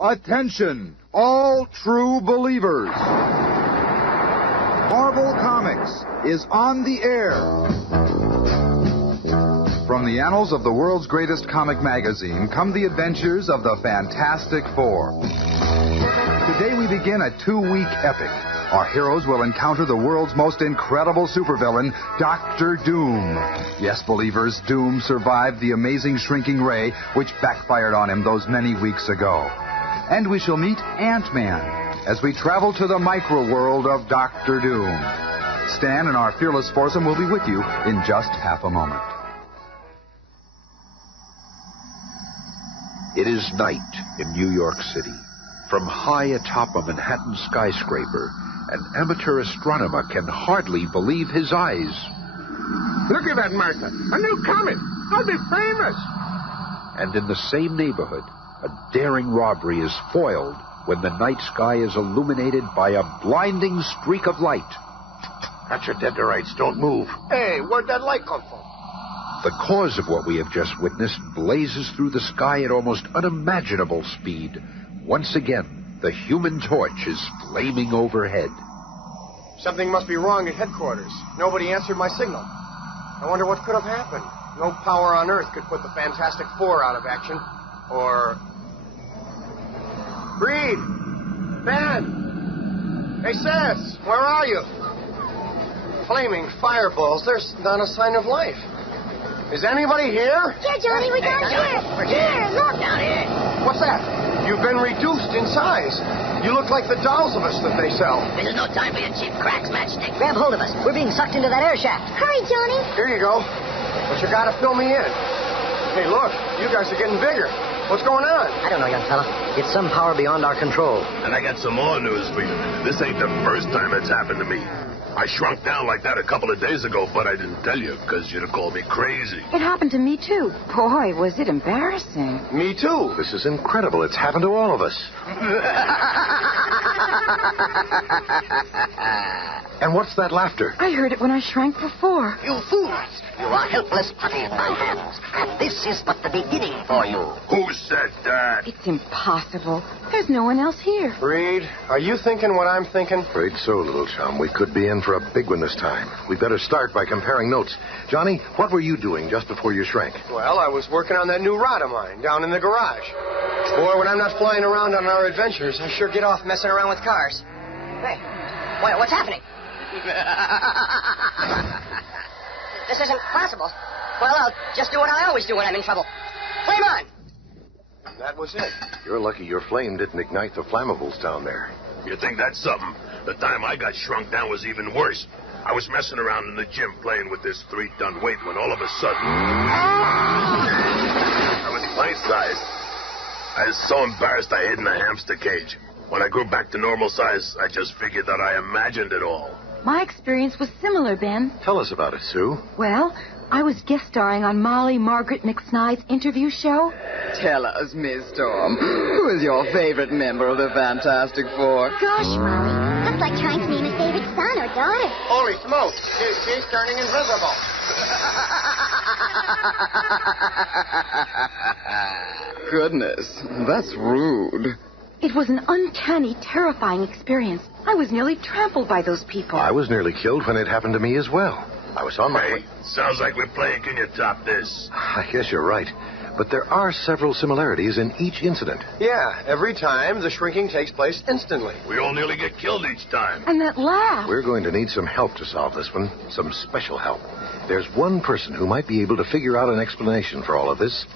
Attention, all true believers. Marvel Comics is on the air. From the annals of the world's greatest comic magazine come the adventures of the Fantastic Four. Today we begin a 2-week epic. Our heroes will encounter the world's most incredible supervillain, Dr. Doom. Yes, believers, Doom survived the amazing shrinking ray which backfired on him those many weeks ago. And we shall meet Ant-Man as we travel to the micro-world of Dr. Doom. Stan and our fearless foursome will be with you in just half a moment. It is night in New York City. From high atop a Manhattan skyscraper, an amateur astronomer can hardly believe his eyes. Look at that, Martha. A new comet. I'll be famous. And in the same neighborhood, a daring robbery is foiled when the night sky is illuminated by a blinding streak of light. Got your dead to rights. Don't move. Hey, where'd that light come from? The cause of what we have just witnessed blazes through the sky at almost unimaginable speed. Once again, the Human Torch is flaming overhead. Something must be wrong at headquarters. Nobody answered my signal. I wonder what could have happened. No power on Earth could put the Fantastic Four out of action. Or... Breed! Ben! Hey, Sis! Where are you? Flaming fireballs. There's not a sign of life. Is anybody here? Here, Johnny, we're down here. We're here. Look, down here. What's that? You've been reduced in size. You look like the dolls of us that they sell. There's no time for your cheap cracks, matchstick. Grab hold of us. We're being sucked into that air shaft. Hurry, Johnny. Here you go. But you gotta fill me in. Hey, look, you guys are getting bigger. What's going on? I don't know, young fella. It's some power beyond our control. And I got some more news for you. This ain't the first time it's happened to me. I shrunk down like that a couple of days ago, but I didn't tell you because you'd have called me crazy. It happened to me, too. Boy, was it embarrassing. Me, too. This is incredible. It's happened to all of us. And what's that laughter? I heard it when I shrank before. You fools. You are helpless putty in my hands. And this is but the beginning for you. Who said that? It's impossible. There's no one else here. Reed, are you thinking what I'm thinking? Afraid so, little chum. We could be in for a big one this time. We better start by comparing notes. Johnny, what were you doing just before you shrank? Well, I was working on that new rod of mine down in the garage. Boy, when I'm not flying around on our adventures, I sure get off messing around with cars. Hey, what's happening? This isn't possible. Well, I'll just do what I always do when I'm in trouble. Flame on! And that was it. You're lucky your flame didn't ignite the flammables down there. You think that's something? The time I got shrunk down was even worse. I was messing around in the gym playing with this 3-ton weight when all of a sudden... I was life-sized. I was so embarrassed I hid in a hamster cage. When I grew back to normal size, I just figured that I imagined it all. My experience was similar, Ben. Tell us about it, Sue. Well, I was guest starring on Molly Margaret McSnide's interview show. Tell us, Miss Storm, who is your favorite member of the Fantastic Four? Gosh, Molly, that's like trying to name a favorite son or daughter. Holy smokes, she's turning invisible. Goodness, that's rude. It was an uncanny, terrifying experience. I was nearly trampled by those people. I was nearly killed when it happened to me as well. I was on my way. Sounds like we're playing Can You Top This? I guess you're right. But there are several similarities in each incident. Yeah, every time the shrinking takes place instantly. We all nearly get killed each time. And that laugh. We're going to need some help to solve this one. Some special help. There's one person who might be able to figure out an explanation for all of this.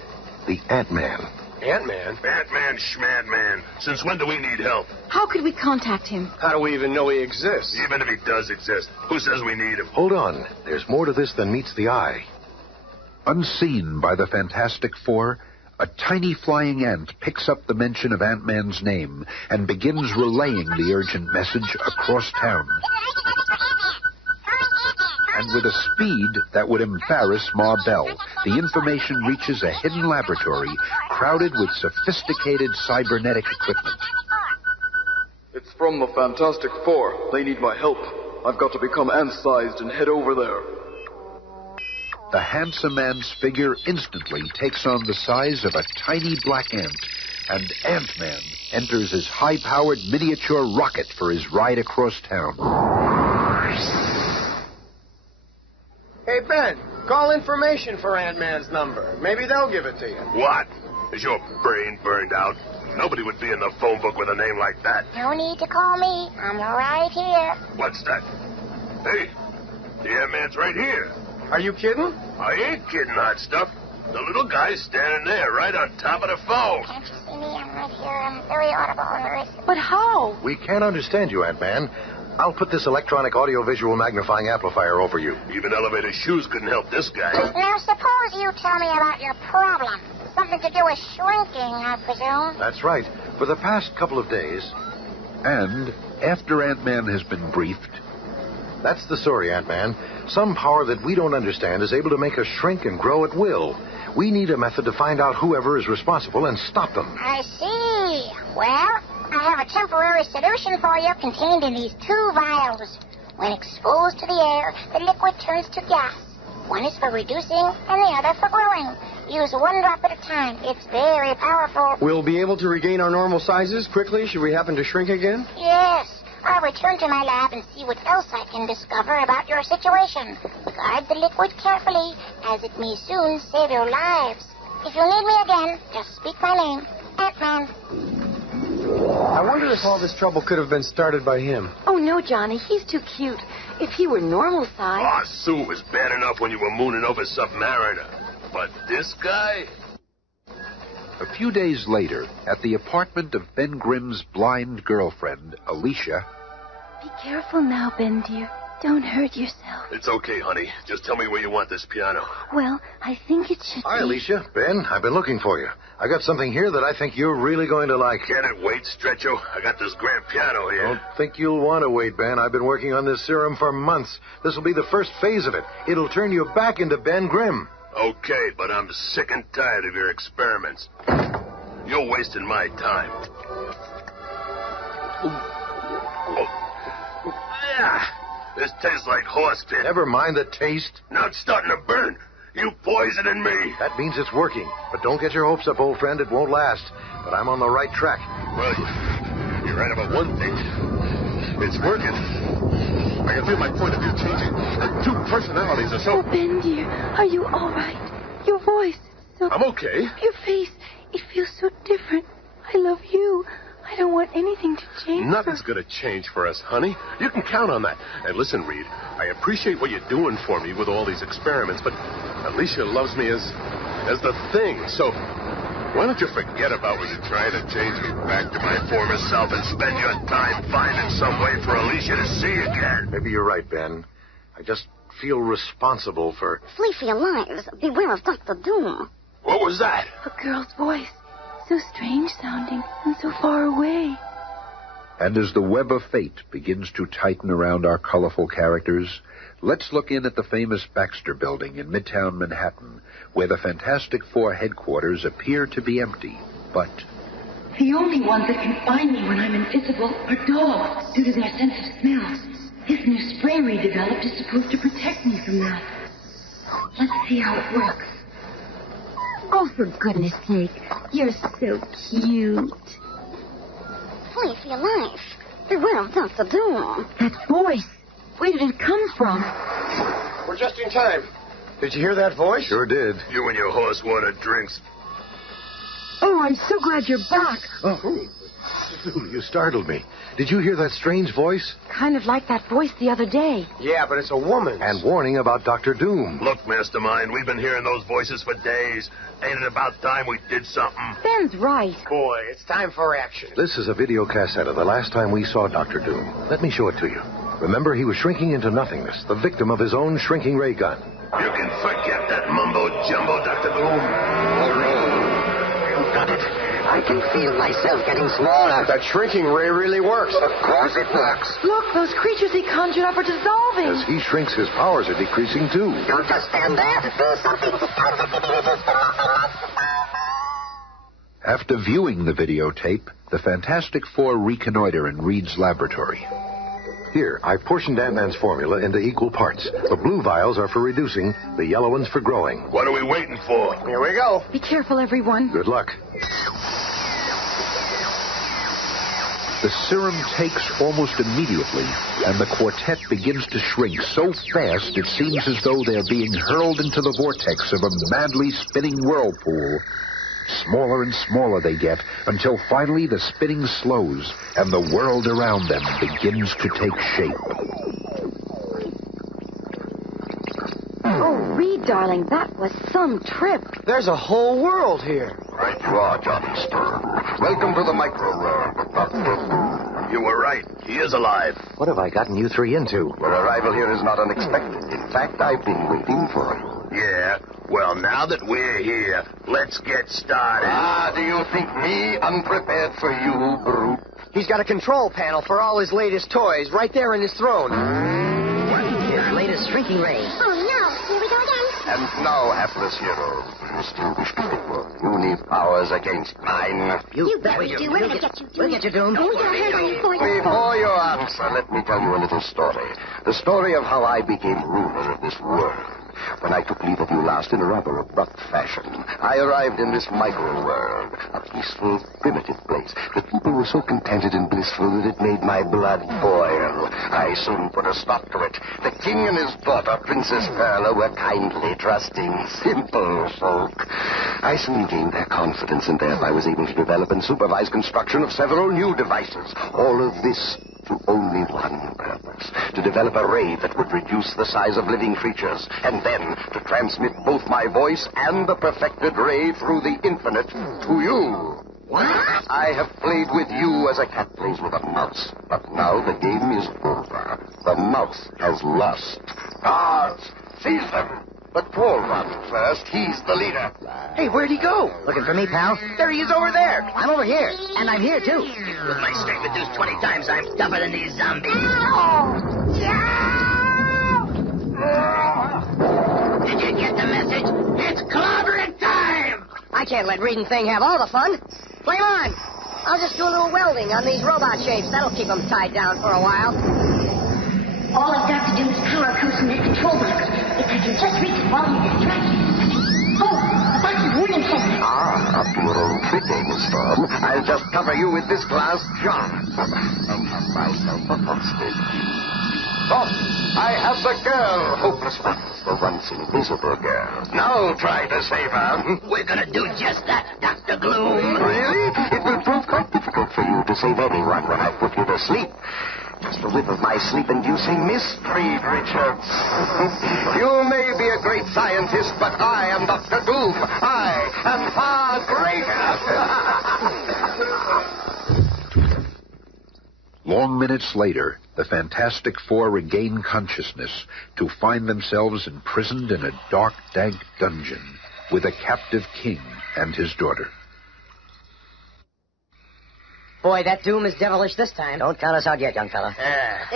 The Ant-Man. Ant-Man? Ant-Man, Schmad-Man. Since when do we need help? How could we contact him? How do we even know he exists? Even if he does exist, who says we need him? Hold on. There's more to this than meets the eye. Unseen by the Fantastic Four, a tiny flying ant picks up the mention of Ant-Man's name and begins relaying the urgent message across town. And with a speed that would embarrass Ma Bell, the information reaches a hidden laboratory crowded with sophisticated cybernetic equipment. It's from the Fantastic Four. They need my help. I've got to become ant-sized and head over there. The handsome man's figure instantly takes on the size of a tiny black ant and Ant-Man enters his high-powered miniature rocket for his ride across town. Hey, Ben, call information for Ant-Man's number. Maybe they'll give it to you. What? Is your brain burned out? Nobody would be in the phone book with a name like that. No need to call me. I'm right here. What's that? Hey, the Ant-Man's right here. Are you kidding? I ain't kidding, hot stuff. The little guy's standing there, right on top of the phone. Can't you see me? I'm right here. I'm very audible and very... But how? We can't understand you, Ant-Man. I'll put this electronic audio-visual magnifying amplifier over you. Even elevator shoes couldn't help this guy. Now, suppose you tell me about your problem. Something to do with shrinking, I presume. That's right. For the past couple of days... And after Ant-Man has been briefed... That's the story, Ant-Man. Some power that we don't understand is able to make us shrink and grow at will. We need a method to find out whoever is responsible and stop them. I see. Well, I have a temporary solution for you contained in these 2 vials. When exposed to the air, the liquid turns to gas. One is for reducing and the other for growing. Use 1 drop at a time. It's very powerful. We'll be able to regain our normal sizes quickly should we happen to shrink again? Yes. I'll return to my lab and see what else I can discover about your situation. Guard the liquid carefully, as it may soon save your lives. If you need me again, just speak my name. Ant-Man. I wonder if all this trouble could have been started by him. Oh, no, Johnny. He's too cute. If he were normal size... Aw, Sue was bad enough when you were mooning over Submariner. But this guy... A few days later, at the apartment of Ben Grimm's blind girlfriend, Alicia... Be careful now, Ben, dear. Don't hurt yourself. It's okay, honey. Just tell me where you want this piano. Well, I think it should Hi, be... Alicia. Ben, I've been looking for you. I got something here that I think you're really going to like. Can it wait, Stretcho? I got this grand piano here. Don't think you'll want to wait, Ben. I've been working on this serum for months. This will be the first phase of it. It'll turn you back into Ben Grimm. Okay, but I'm sick and tired of your experiments. You're wasting my time. This tastes like horse pit. Never mind the taste. Now it's starting to burn. You poisoning me. That means it's working. But don't get your hopes up, old friend. It won't last. But I'm on the right track. Well, you're right about one thing. It's working. I can feel my point of view changing. The 2 personalities are so... Oh, Ben, dear, are you all right? Your voice, so... I'm okay. Your face, it feels so different. I love you. I don't want anything to change. Nothing's going to change for us, honey. You can count on that. And listen, Reed, I appreciate what you're doing for me with all these experiments, but Alicia loves me as the thing. So why don't you forget about what you're trying to change me back to my former self and spend your time finding some way for Alicia to see again? Maybe you're right, Ben. I just feel responsible for... Flee for your lives. Beware of Dr. Doom. What was that? A girl's voice. So strange sounding and so far away. And as the web of fate begins to tighten around our colorful characters, let's look in at the famous Baxter Building in Midtown Manhattan, where the Fantastic Four headquarters appear to be empty. But the only ones that can find me when I'm invisible are dogs, due to their sense of smell. This new spray we developed is supposed to protect me from that. Let's see how it works. Oh, for goodness sake. You're so cute. Flee for your life. Beware of Dr. Doom. That voice. Where did it come from? We're just in time. Did you hear that voice? Sure did. You and your horse water drinks. Oh, I'm so glad you're back. Oh, you startled me. Did you hear that strange voice? Kind of like that voice the other day. Yeah, but it's a woman. And warning about Dr. Doom. Look, Mastermind, we've been hearing those voices for days. Ain't it about time we did something? Ben's right. Boy, it's time for action. This is a video cassette of the last time we saw Dr. Doom. Let me show it to you. Remember, he was shrinking into nothingness, the victim of his own shrinking ray gun. You can forget that mumbo-jumbo, Dr. Doom. You got it. I can feel myself getting smaller. That shrinking ray really works. Of course it works. Look, those creatures he conjured up are dissolving. As he shrinks, his powers are decreasing, too. Don't just stand there. Do something. after viewing the videotape, the Fantastic Four reconnoiter in Reed's laboratory. Here, I've portioned Ant-Man's formula into equal parts. The blue vials are for reducing, the yellow ones for growing. What are we waiting for? Here we go. Be careful, everyone. Good luck. The serum takes almost immediately, and the quartet begins to shrink so fast it seems as though they're being hurled into the vortex of a madly spinning whirlpool. Smaller and smaller they get, until finally the spinning slows, and the world around them begins to take shape. Oh, Reed, darling, that was some trip. There's a whole world here. Right you are, Johnny Stern. Welcome to the micro world. You were right. He is alive. What have I gotten you three into? Your arrival here is not unexpected. In fact, I've been waiting for you. Yeah? Well, now that we're here, let's get started. Do you think me unprepared for you, brute? He's got a control panel for all his latest toys right there in his throne. His latest shrinking ray. Oh, no. Here we go again. And now, hapless hero, you still wish to fight. You need powers against mine. You bet we do. We're going to get you, Doom. We'll get you, Doom. We got a hand on you for you. Before you answer, let me tell you a little story. The story of how I became ruler of this world. When I took leave of you last in a rather abrupt fashion, I arrived in this micro-world, a peaceful, primitive place. The people were so contented and blissful that it made my blood boil. I soon put a stop to it. The king and his daughter, Princess Perla, were kindly, trusting, simple folk. I soon gained their confidence and thereby was able to develop and supervise construction of several new devices. All of this to only one purpose, to develop a ray that would reduce the size of living creatures, and then to transmit both my voice and the perfected ray through the infinite to you. What? I have played with you as a cat plays with a mouse, but now the game is over. The mouse has lost. Guards, seize them. But Paul runs first. He's the leader. Hey, where'd he go? Looking for me, pal? There he is over there. I'm over here, and I'm here, too. With my strength reduced 20 times, I'm tougher than these zombies. Did you get the message? It's clobbering time! I can't let Reed and Thing have all the fun. Play on. I'll just do a little welding on these robot shapes. That'll keep them tied down for a while. All I've got to do is power comes from this control box. If I can just reach it while you're distracted. Oh, that's a wooden head. Up to your own tricking, Storm. I'll just cover you with this glass jar. And have myself a hostage. Oh, I have the girl. Hopeless once, the once invisible girl. Now try to save her. We're gonna do just that, Dr. Gloom. Really? It will prove quite difficult for you to save anyone when I put you to sleep. Just a whiff of my sleep-inducing mystery, Richards. You may be a great scientist, but I am Dr. Doom. I am far greater. Long minutes later, the Fantastic Four regain consciousness to find themselves imprisoned in a dark, dank dungeon with a captive king and his daughter. Boy, that Doom is devilish this time. Don't count us out yet, young fella.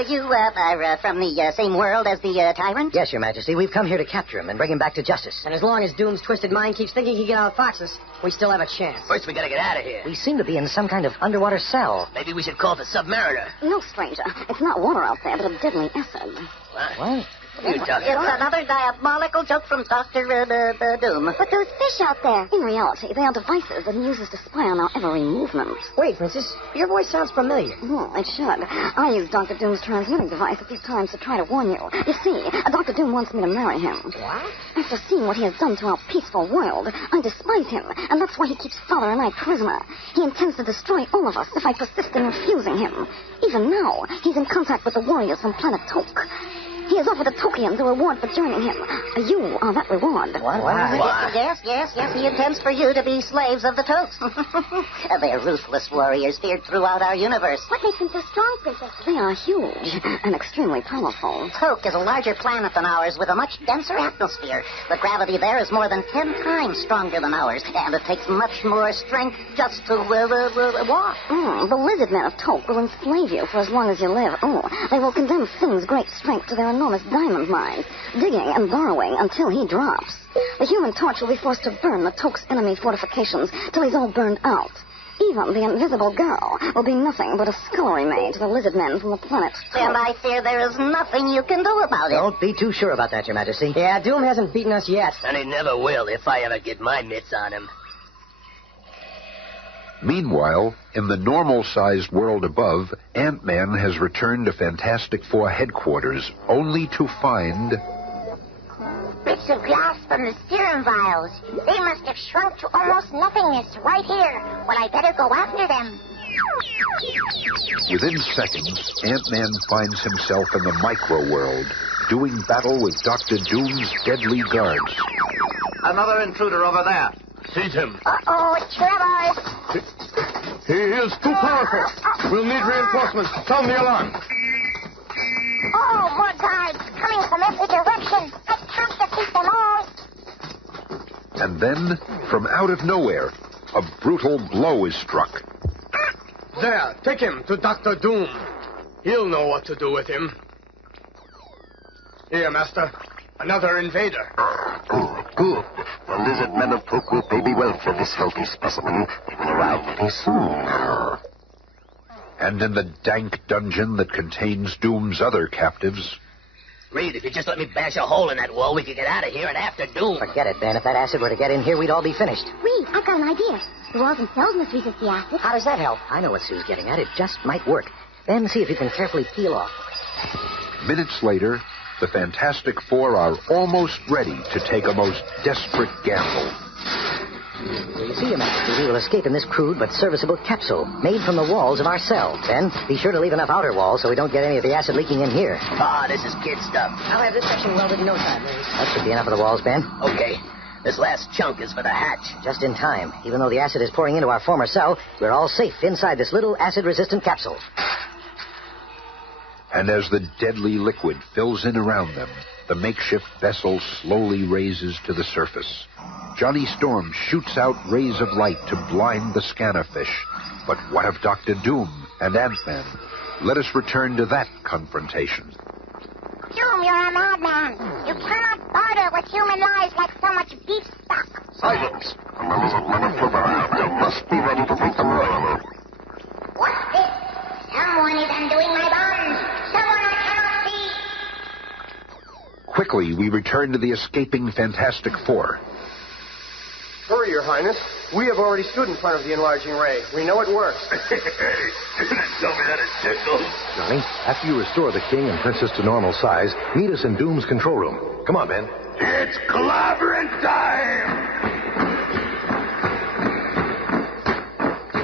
You are from the same world as the tyrant? Yes, Your Majesty. We've come here to capture him and bring him back to justice. And as long as Doom's twisted mind keeps thinking he can outfox us, we still have a chance. First, we gotta get out of here. We seem to be in some kind of underwater cell. Maybe we should call the Submariner. No, stranger. It's not water out there, but a deadly acid. What? It's another diabolical joke from Dr. Doom. But those fish out there, in reality, they are devices that he uses to spy on our every movement. Wait, Princess, your voice sounds familiar. It should. I used Dr. Doom's transmitting device a few times to try to warn you. You see, Dr. Doom wants me to marry him. What? After seeing what he has done to our peaceful world, I despise him, and that's why he keeps Father and I prisoner. He intends to destroy all of us if I persist in refusing him. Even now, he's in contact with the warriors from planet Toke. He has offered a Tokian the reward for joining him. You are that reward. What? Yes. He intends for you to be slaves of the Tokes. They're ruthless warriors feared throughout our universe. What makes them so strong, Princess? They are huge and extremely powerful. Toke is a larger planet than ours with a much denser atmosphere. The gravity there is more than 10 times stronger than ours, and it takes much more strength just to walk. The lizard men of Toke will enslave you for as long as you live. They will condemn Thing's great strength to their enormous diamond mines, digging and burrowing until he drops. The Human Torch will be forced to burn the Toke's enemy fortifications till he's all burned out. Even the invisible girl will be nothing but a scullery maid to the lizard men from the planet Toke. And I fear there is nothing you can do about it. Don't be too sure about that, Your Majesty. Yeah, Doom hasn't beaten us yet. And he never will if I ever get my mitts on him. Meanwhile, in the normal-sized world above, Ant-Man has returned to Fantastic Four headquarters, only to find... bits of glass from the serum vials. They must have shrunk to almost nothingness right here. Well, I better go after them. Within seconds, Ant-Man finds himself in the micro-world, doing battle with Dr. Doom's deadly guards. Another intruder over there. Seize him. Uh-oh, Trevor. He is too powerful. We'll need reinforcements. Sound the alarm. Oh, more guards coming from every direction. I can't defeat them all. And then, from out of nowhere, a brutal blow is struck. There, take him to Dr. Doom. He'll know what to do with him. Here, Master. Another invader. Good. The lizard men of Took will pay me well for this healthy specimen. They will arrive very soon. And in the dank dungeon that contains Doom's other captives... Reed, if you just let me bash a hole in that wall, we could get out of here and after Doom. Forget it, Ben. If that acid were to get in here, we'd all be finished. Reed, I've got an idea. The walls themselves must resist the acid. How does that help? I know what Sue's getting at. It just might work. Ben, see if you can carefully peel off. Minutes later, the Fantastic Four are almost ready to take a most desperate gamble. You see, Your Majesty, we will escape in this crude but serviceable capsule made from the walls of our cell. Ben, be sure to leave enough outer walls so we don't get any of the acid leaking in here. This is kid stuff. I'll have this section welded in no time, Ray. That should be enough of the walls, Ben. Okay. This last chunk is for the hatch. Just in time. Even though the acid is pouring into our former cell, we're all safe inside this little acid-resistant capsule. And as the deadly liquid fills in around them, the makeshift vessel slowly raises to the surface. Johnny Storm shoots out rays of light to blind the scanner fish. But what of Dr. Doom and Ant-Man? Let us return to that confrontation. Doom, you're a madman. You cannot barter with human lives like so much beef stock. Silence! And the lizard men of Took I must be ready to take them royally. What's this? Someone is undoing my bonds. Someone I cannot see. Quickly, we return to the escaping Fantastic Four. Hurry, Your Highness. We have already stood in front of the enlarging ray. We know it works. Tell me that it tickles. Johnny, after you restore the king and princess to normal size, meet us in Doom's control room. Come on, Ben. It's clobbering time!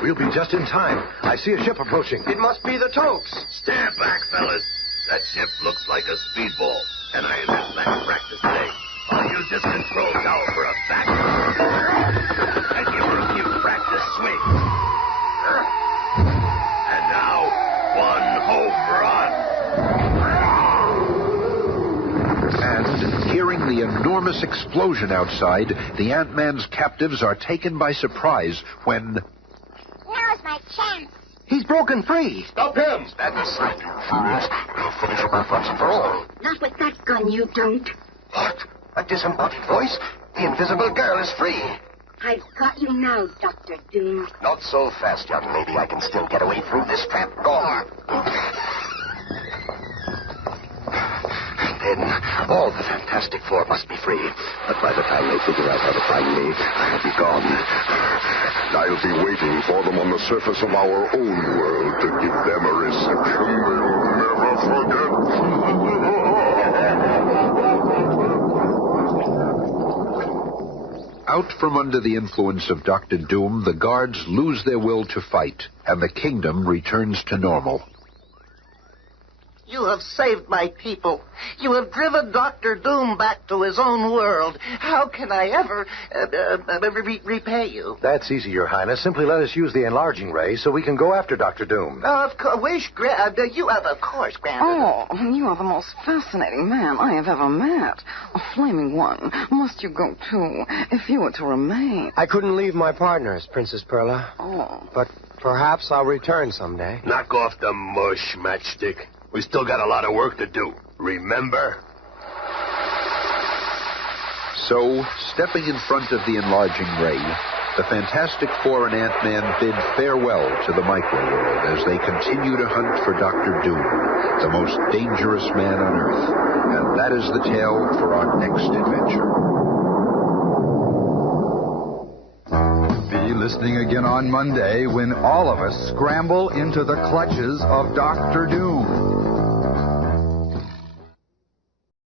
We'll be just in time. I see a ship approaching. It must be the Tokes. Stand back, fellas. That ship looks like a speedball, and I ain't had much practice today. I'll use this control tower for a back and give her a few practice swings. And now, one home run. And, hearing the enormous explosion outside, the Ant-Man's captives are taken by surprise when... Now's my chance. He's broken free. Stop him! Stand aside, you fools. We'll finish him off once and for all. Not with that gun, you don't. What? A disembodied voice? The invisible girl is free. I've got you now, Dr. Doom. Not so fast, young lady. I can still get away through this trap door. Then all the Fantastic Four must be free. But by the time they figure out how to find me, I'll be gone. I'll be waiting for them on the surface of our own world to give them a reception they'll never forget. Out from under the influence of Dr. Doom, the guards lose their will to fight, and the kingdom returns to normal. You have saved my people. You have driven Dr. Doom back to his own world. How can I ever repay you? That's easy, Your Highness. Simply let us use the enlarging ray so we can go after Dr. Doom. Of course, you have, of course, granted. Oh, you are the most fascinating man I have ever met. A flaming one. Must you go, too, if you were to remain? I couldn't leave my partners, Princess Perla. Oh. But perhaps I'll return someday. Knock off the mush, Matchstick. We still got a lot of work to do. Remember? So, stepping in front of the enlarging ray, the Fantastic Four and Ant-Man bid farewell to the micro-world as they continue to hunt for Dr. Doom, the most dangerous man on Earth. And that is the tale for our next adventure. listening again on Monday when all of us scramble into the clutches of Dr. Doom.